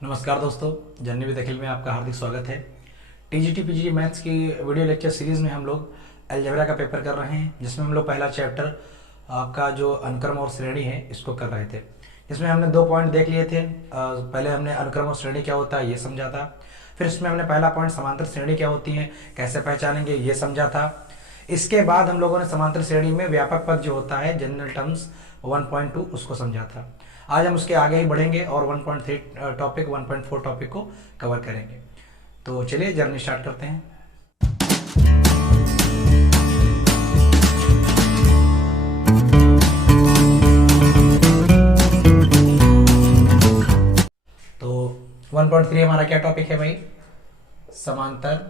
नमस्कार दोस्तों, जननी विद अखिल में आपका हार्दिक स्वागत है। टीजीटी पीजीटी मैथ्स की वीडियो लेक्चर सीरीज़ में हम लोग अलजेब्रा का पेपर कर रहे हैं, जिसमें हम लोग पहला चैप्टर आपका जो अनुक्रम और श्रेणी है इसको कर रहे थे। इसमें हमने 2 पॉइंट देख लिए थे। पहले हमने अनुक्रम और श्रेणी क्या होता है ये समझा था। फिर इसमें हमने पहला पॉइंट समांतर श्रेणी क्या होती है, कैसे पहचानेंगे ये समझा था। इसके बाद हम लोगों ने समांतर श्रेणी में व्यापक पद जो होता है जनरल टर्म्स 1.2 उसको समझा था। आज हम उसके आगे ही बढ़ेंगे और 1.3 टॉपिक 1.4 टॉपिक को कवर करेंगे। तो चलिए जर्नी स्टार्ट करते हैं। तो 1.3 हमारा क्या टॉपिक है भाई? समांतर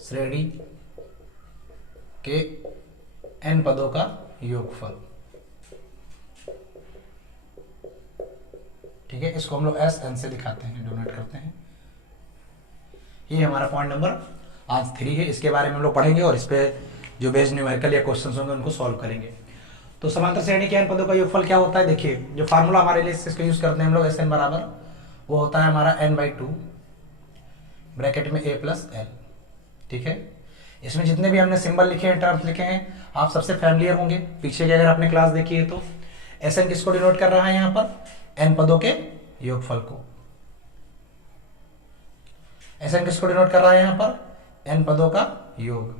श्रेणी के n पदों का योगफल। ठीक है, इसको हम लोग एस एन से दिखाते हैं, डोनेट करते हैं। ये हमारा पॉइंट नंबर आज 3 है। इसके बारे में हम लोग पढ़ेंगे और इस पे जो बेस्ड न्यूमेरिकल या क्वेश्चंस होंगे उनको सॉल्व करेंगे। तो समांतर श्रेणी के n पदों का योगफल क्या होता है? देखिए, जो फार्मूला हमारे लिए इसको यूज करते हैं हम लोग एस एन बराबर, वो होता है हमारा n/2 ब्रैकेट में a प्लस एल। ठीक है, इसमें जितने भी हमने सिंबल लिखे हैं, टर्म्स लिखे हैं, आप सबसे फैमिलियर होंगे। पीछे की अगर आपने क्लास देखी है तो एस एन किसको डिनोट कर रहा है? यहाँ पर n पदों के योगफल को। एस एन किसको डिनोट कर रहा है? यहाँ पर n पदों का योग।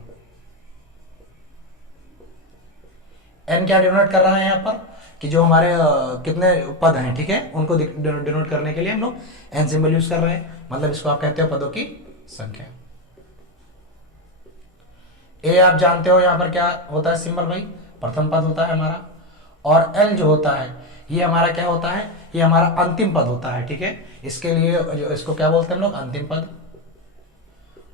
n क्या डिनोट कर रहा है यहाँ पर कि जो हमारे कितने पद हैं, ठीक है, उनको डिनोट करने के लिए हम लोग n सिंबल यूज कर रहे हैं। मतलब इसको आप कहते हो पदों की संख्या। a आप जानते हो यहाँ पर क्या होता है सिंबल भाई? प्रथम पद होता है हमारा। और l जो होता है ये हमारा क्या होता है? ये हमारा अंतिम पद होता है। ठीक है, इसके लिए जो इसको क्या बोलते हैं हम लोग? अंतिम पद।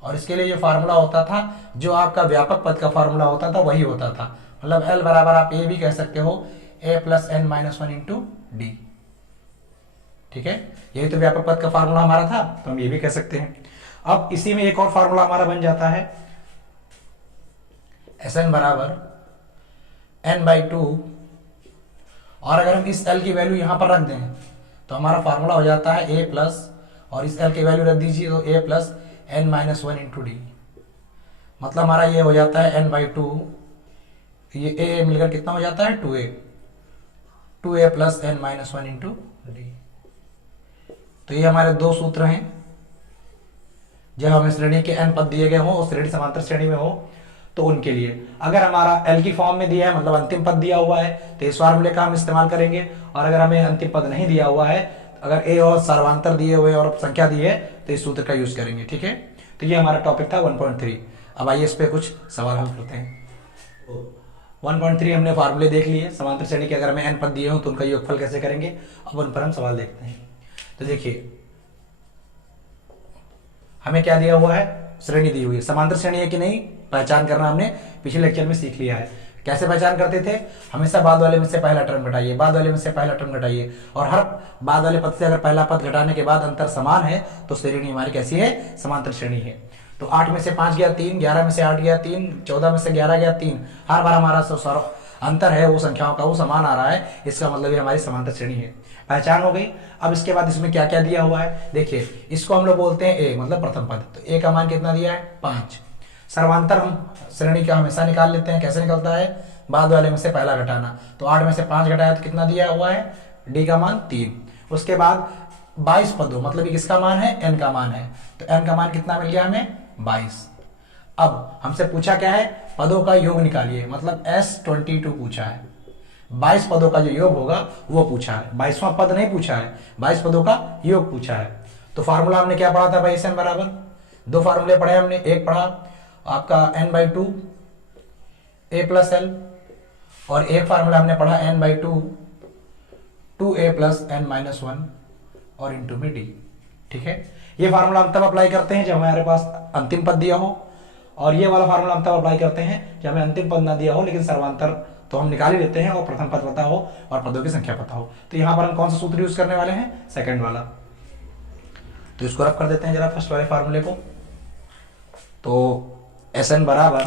और इसके लिए जो फार्मूला होता था, जो आपका व्यापक पद का फार्मूला होता था, वही होता था। मतलब l बराबर आप ये भी कह सकते हो a plus n minus 1 into D. ठीक है, यही तो व्यापक पद का फार्मूला हमारा था, तो हम ये भी कह सकते हैं। अब इसी में एक और फार्मूला हमारा बन जाता है एस एन बराबर n/2। और अगर हम इस l की वैल्यू यहां पर रख दें तो हमारा फार्मूला हो जाता है a प्लस, और इस l की वैल्यू रख दीजिए तो a plus n minus 1 into D. मतलब हमारा ये हो जाता है n/2, ये a मिलकर कितना हो जाता है? 2a plus n minus 1 into D. तो ये हमारे दो सूत्र हैं। जब हमें श्रेणी के n पद दिए गए हों और श्रेणी समांतर श्रेणी में हो तो उनके लिए अगर हमारा l की फॉर्म में दिया है, मतलब अंतिम पद दिया हुआ है, तो इस फार्मूले का हम इस्तेमाल करेंगे। और अगर हमें अंतिम पद नहीं दिया हुआ है, अगर a और सर्वांतर दिए हुए और संख्या दी है, तो इस सूत्र का यूज करेंगे। ठीक है, तो ये हमारा टॉपिक था 1.3। अब आइए इस पे कुछ सवाल हल करते हैं। 1.3 हमने फार्मूले देख लिए। समांतर श्रेणी के अगर हमें n पद दिए हो तो उनका योगफल कैसे करेंगे, अब उन पर हम सवाल देखते हैं। तो देखिए, हमें क्या दिया हुआ है? श्रेणी दी हुई है। समांतर श्रेणी है कि नहीं पहचान करना हमने पिछले लेक्चर में सीख लिया है। कैसे पहचान करते थे? हमेशा बाद वाले में से पहला टर्म घटाइए, बाद वाले में से पहला टर्म घटाइए, और हर बाद वाले पद से अगर पहला पद घटाने के बाद अंतर समान है तो श्रेणी हमारी कैसी है? समांतर श्रेणी है। तो 8 में से 5 गया 3, 11 में से 8 गया 3, 14 में से 11 गया 3, हर बार हमारा अंतर है वो संख्याओं का वो समान आ रहा है, इसका मतलब ये हमारी समांतर श्रेणी है। पहचान हो गई। अब इसके बाद इसमें क्या क्या दिया हुआ है देखिए, इसको हम लोग बोलते हैं a, मतलब प्रथम पद। तो a का मान कितना दिया है? 5। सर्वांतर हम श्रेणी का हमेशा निकाल लेते हैं। कैसे निकलता है? बाद वाले में से पहला घटाना। तो 8 में से 5 घटाया तो कितना दिया हुआ है? d का मान 3। उसके बाद 22 पदों, मतलब ये किसका मान है? n का मान है। तो n का मान कितना मिल गया हमें? 22। अब हमसे पूछा क्या है? पदों का योग निकालिए, मतलब S22 पूछा है। 22 पदों का जो योग होगा वो पूछा है, 22वां पद नहीं पूछा है, 22 पदों का योग पूछा है। तो फार्मूला हमने क्या पढ़ा था भाई? एस एन बराबर, दो फार्मूले पढ़े हमने। एक पढ़ा आपका n/2 a प्लस एल, और एक फार्मूला हमने पढ़ा n/2 2a plus n minus 1 और इंटू में डी। ठीक है, ये फार्मूला हम तब अप्लाई करते हैं जब हमारे पास अंतिम पद दिया हो, और ये वाला फार्मूला हम तब अप्लाई करते हैं जब हमें अंतिम पद ना दिया हो लेकिन सर्वांतर तो हम निकाल ही लेते हैं और प्रथम पद पता हो और पदों की संख्या पता हो। तो यहां पर हम कौन सा सूत्र यूज करने वाले हैं? सेकंड वाला। तो इसको रफ कर देते हैं जरा फर्स्ट वाले फार्मूले को। तो एस एन बराबर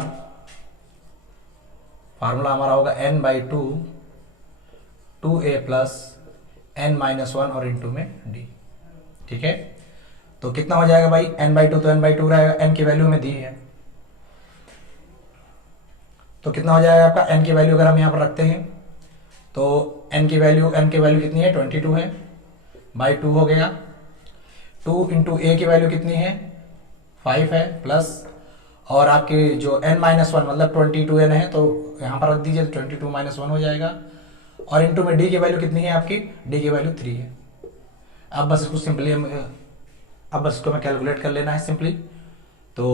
फार्मूला हमारा होगा n/2 2a plus n minus one और इंटू में d। ठीक है, तो कितना हो जाएगा भाई, n/2 तो n/2 रहेगा, n की वैल्यू हमें दी है, तो कितना हो जाएगा आपका n की वैल्यू अगर हम यहाँ पर रखते हैं तो n की वैल्यू कितनी है 22 है, बाई 2 हो गया। 2 इंटू a की वैल्यू कितनी है 5 है, प्लस और आपके जो n माइनस वन मतलब 22n है तो यहाँ पर रख दीजिए, तो 22 माइनस वन हो जाएगा। और इंटू में d की वैल्यू कितनी है आपकी, d की वैल्यू 3 है। अब बस इसको सिंपली अब बस इसको मैं कैलकुलेट कर लेना है सिंपली। तो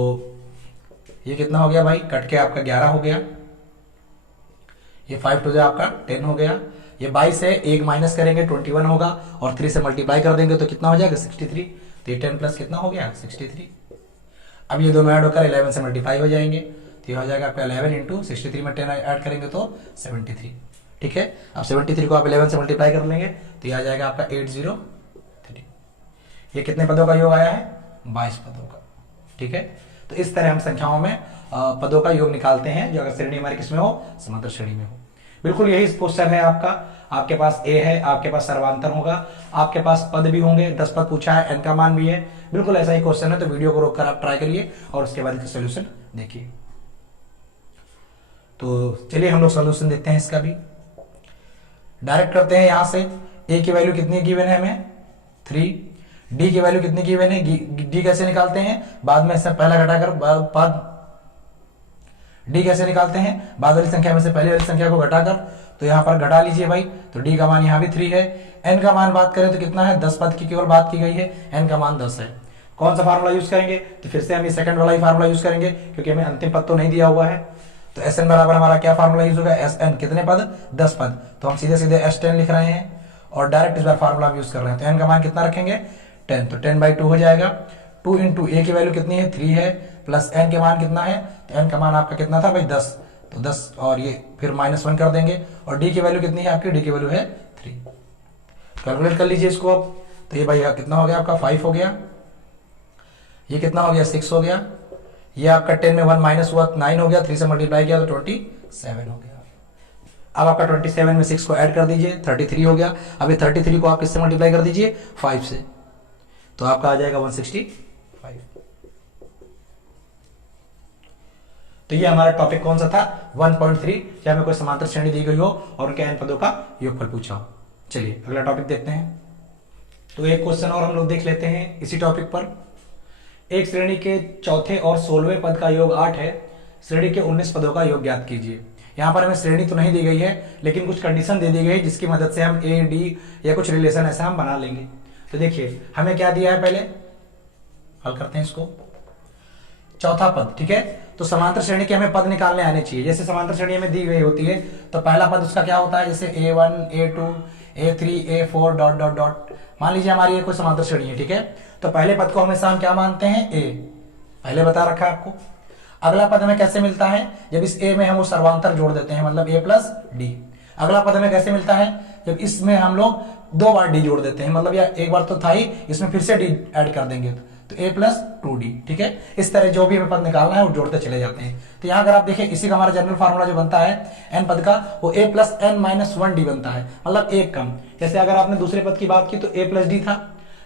ये कितना हो गया भाई, कट के आपका 11 हो गया, ये 5 टू आपका 10 हो गया। ये 22 है, 1 माइनस करेंगे 21 होगा, और 3 से मल्टीप्लाई कर देंगे तो कितना हो जाएगा 63। तो ये 10 प्लस कितना हो गया 63। अब ये दोनों ऐड होकर 11 से मल्टीप्लाई हो जाएंगे, तो ये हो जाएगा आपका 11 इंटू 63 में 10 ऐड करेंगे तो 73। ठीक है, अब 73 को आप 11 से मल्टीप्लाई कर लेंगे तो ये आ जाएगा आपका 803। ये कितने पदों का योग आया है 22 पदों का। ठीक है, तो इस तरह हम संख्याओं में पदों का योग निकालते हैं जो अगर श्रेणी हमारी किसमें हो, समांतर श्रेणी में हो। बिल्कुल यही क्वेश्चन है आपका, आपके पास ए है, आपके पास सर्वांतर होगा, आपके पास पद भी होंगे, 10 पद पूछा है, एन का मान भी है, बिल्कुल ऐसा ही क्वेश्चन है। तो वीडियो को रोककर आप ट्राई करिए और उसके बाद इसका सोल्यूशन देखिए। तो चलिए हम लोग सोल्यूशन देखते हैं इसका भी, डायरेक्ट करते हैं। यहां से ए की वैल्यू कितनी गिवन है हमें 3, डी की वैल्यू कितनी गिवन है, डी कैसे निकालते हैं, बाद में से पहला घटाकर बाद डी कैसे निकालते हैं, बाद वाली संख्या में से पहले वाली संख्या को घटाकर, तो यहां पर घटा लीजिए भाई, तो डी का मान यहां भी 3 है। एन का मान बात करें तो कितना है, 10 पद की केवल बात की गई है, एन का मान 10 है। कौन सा फार्मूला यूज करेंगे, तो फिर से हम ये सेकंड वाला ही फार्मूला यूज करेंगे क्योंकि हमें अंतिम पद तो नहीं दिया हुआ है। तो एस एन बराबर हमारा क्या फार्मूला यूज होगा, एस एन कितने पद 10 पद, तो हम सीधे सीधे एस 10 लिख रहे हैं और डायरेक्ट इस बार फार्मूला यूज कर रहे हैं। तो एन का मान कितना रखेंगे 10, तो 10/2 हो जाएगा। 2 इंटू ए की वैल्यू कितनी है 3 है, प्लस एन के मान कितना है, तो एन का मान आपका कितना था भाई 10, तो 10 और ये फिर -1 कर देंगे। और डी की वैल्यू कितनी है आपकी, डी की वैल्यू है 3। कैलकुलेट कर लीजिए इसको अब, तो ये भाई कितना हो गया आपका 5 हो गया, ये कितना हो गया 6 हो गया, ये आपका 10 में 1 माइनस हुआ 9 हो गया, 3 से मल्टीप्लाई किया तो 27 हो गया। अब आपका 27 में 6 को ऐड कर दीजिए 33 हो गया। अब ये 33 को आप किससे मल्टीप्लाई कर दीजिए 5 से, तो आपका आ जाएगा 165। तो ये हमारा टॉपिक कौन सा था 1.3, चाहे हमें कोई समांतर श्रेणी दी गई हो और उनके n पदों का योगफल पूछा हो। चलिए अगला टॉपिक देखते हैं। तो एक क्वेश्चन और हम लोग देख लेते हैं इसी टॉपिक पर। एक श्रेणी के चौथे और 16वें पद का योग 8 है, श्रेणी के 19 पदों का योग ज्ञात कीजिए। यहाँ पर हमें श्रेणी तो नहीं दी गई है लेकिन कुछ कंडीशन दे दी गई है जिसकी मदद से हम ए डी या कुछ रिलेशन ऐसा हम बना लेंगे। तो देखिए हमें क्या दिया है, पहले हल करते हैं इसको। चौथा पद, ठीक है, तो समांतर श्रेणी के हमें पद निकालने आने चाहिए। जैसे समांतर श्रेणी हमें दी गई होती है तो पहला पद उसका क्या होता है, जैसे A1 A2 A3 A4 dot dot dot. मान लीजिए हमारी ये कोई समांतर श्रेणी है, ठीक है, तो पहले पद को हमेशा हम क्या मानते हैं A, पहले बता रखा है आपको। अगला पद हमें कैसे मिलता है, जब इस A में हम वो सर्वांतर जोड़ देते हैं, मतलब A प्लस डी। अगला पद हमें कैसे मिलता है, जब इसमें हम लोग 2 बार डी जोड़ देते हैं, मतलब या एक बार तो था ही, इसमें फिर से डी ऐड कर देंगे तो A प्लस 2D। ठीक है, इस तरह जो भी हमें पद निकालना है वो जोड़ते चले जाते हैं। तो यहाँ अगर आप देखें इसी का हमारा जनरल फार्मूला जो बनता है n पद का, वो A plus n minus 1D बनता है, मतलब एक कम। जैसे अगर आपने दूसरे पद की बात की तो A प्लस डी था,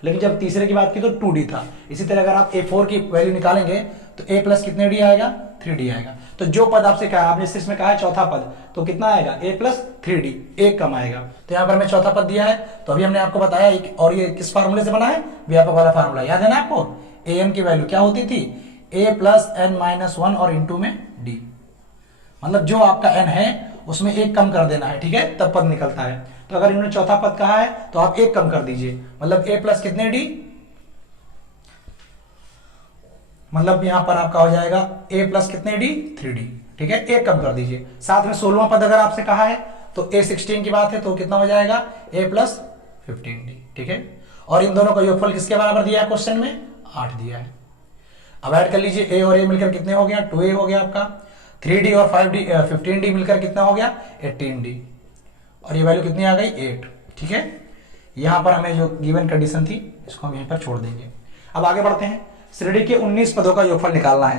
लेकिन जब तीसरे की बात की तो 2D था। इसी तरह अगर आप A4 की वैल्यू निकालेंगे तो A प्लस कितने डी आएगा 3D आएगा। तो जो पद आपसे कहा, आपने इसमें कहा है चौथा पद, तो कितना आएगा A प्लस 3D, एक कम आएगा। तो यहाँ पर हमें चौथा पद दिया है, तो अभी हमने आपको बताया और ये किस फार्मूले से बना है, व्यापक वाला फार्मूला याद है ना आपको। an की वैल्यू क्या होती थी a प्लस n माइनस 1 और इंटू में d, मतलब जो आपका n है उसमें एक कम कर देना है, ठीक है, तब पद निकलता है। तो अगर इन्होंने चौथा पद कहा है तो आप एक कम कर दीजिए, मतलब a प्लस कितने d, मतलब यहां पर आपका हो जाएगा a प्लस कितने d 3d। ठीक है, एक कम कर दीजिए। साथ में 16वां पद अगर आपसे कहा है तो a 16 की बात है तो कितना हो जाएगा a प्लस 15d। ठीक है, और इन दोनों का योगफल किसके बराबर दिया है क्वेश्चन में, 8 दिया है। अब ऐड कर लीजिए a और a मिलकर कितने हो गया 2a हो गया आपका, 3d और 5d 15d मिलकर कितना हो गया 18d, और ये वैल्यू कितनी आ गई 8। ठीक है, यहां पर हमें जो गिवन कंडीशन थी इसको हम यहीं पर छोड़ देंगे। अब आगे बढ़ते हैं, श्रेणी के 19 पदों का योगफल निकालना है।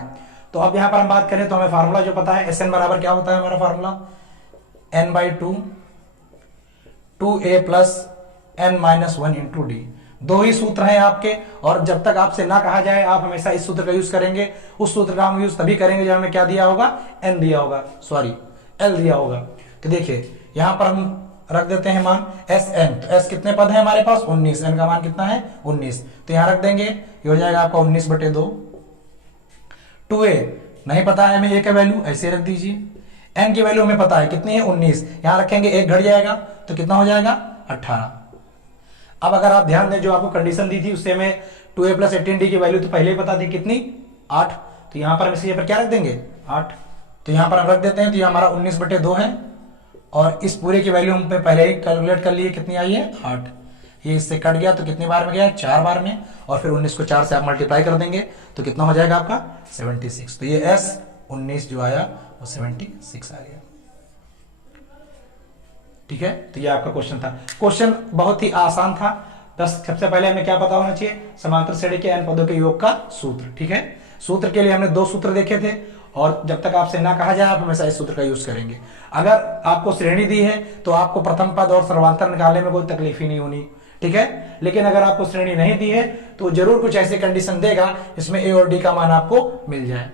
तो अब यहां पर हम बात करें तो हमें फार्मूला जो पता है Sn बराबर क्या होता है, हमारा formula n/2 2a plus n minus one into D. दो ही सूत्र हैं आपके, और जब तक आपसे ना कहा जाए आप हमेशा इस सूत्र का यूज करेंगे। उस सूत्र का हम यूज तभी करेंगे जब हमें क्या दिया होगा, n दिया होगा, सॉरी l दिया होगा। तो देखिए यहां पर हम रख देते हैं मान Sn। तो S कितने पद है हमारे पास, 19, n का मान कितना है 19, तो यहां रख देंगे, ये हो जाएगा आपका 19/2। 2a नहीं पता है हमें a का वैल्यू, ऐसे रख दीजिए। n की वैल्यू हमें पता है कितनी है 19, यहां रखेंगे, एक घट जाएगा तो कितना हो जाएगा 18। अब अगर आप ध्यान दें जो आपको कंडीशन दी थी उससे हमें 2a + 18d की वैल्यू तो पहले ही पता थी कितनी 8, तो यहां पर हम इसी पर क्या रख देंगे 8, तो यहां पर हम रख देते हैं। तो ये हमारा 19/2 है, और इस पूरे की वैल्यू हम पहले ही कैलकुलेट कर लिए, कितनी आई है 8। ये इससे कट गया तो कितनी बार में गया 4 बार में, और फिर 19 को 4 से आप मल्टीप्लाई कर देंगे तो कितना हो जाएगा आपका 76। तो ये S 19 जो आया वो 76 आ गया। ठीक है, तो ये आपका क्वेश्चन था। क्वेश्चन बहुत ही आसान था, बस सबसे पहले हमें क्या पता होना चाहिए, समांतर श्रेणी के n पदों के योग का सूत्र। ठीक है, सूत्र के लिए हमने 2 सूत्र देखे थे, और जब तक आपसे ना कहा जाए आप हमेशा इस सूत्र का यूज करेंगे। अगर आपको श्रेणी दी है तो आपको प्रथम पद और सर्वांतर निकालने में कोई तकलीफ ही नहीं होनी। ठीक है, लेकिन अगर आपको श्रेणी नहीं दी है तो जरूर कुछ ऐसी कंडीशन देगा इसमें a और d का मान आपको मिल जाए।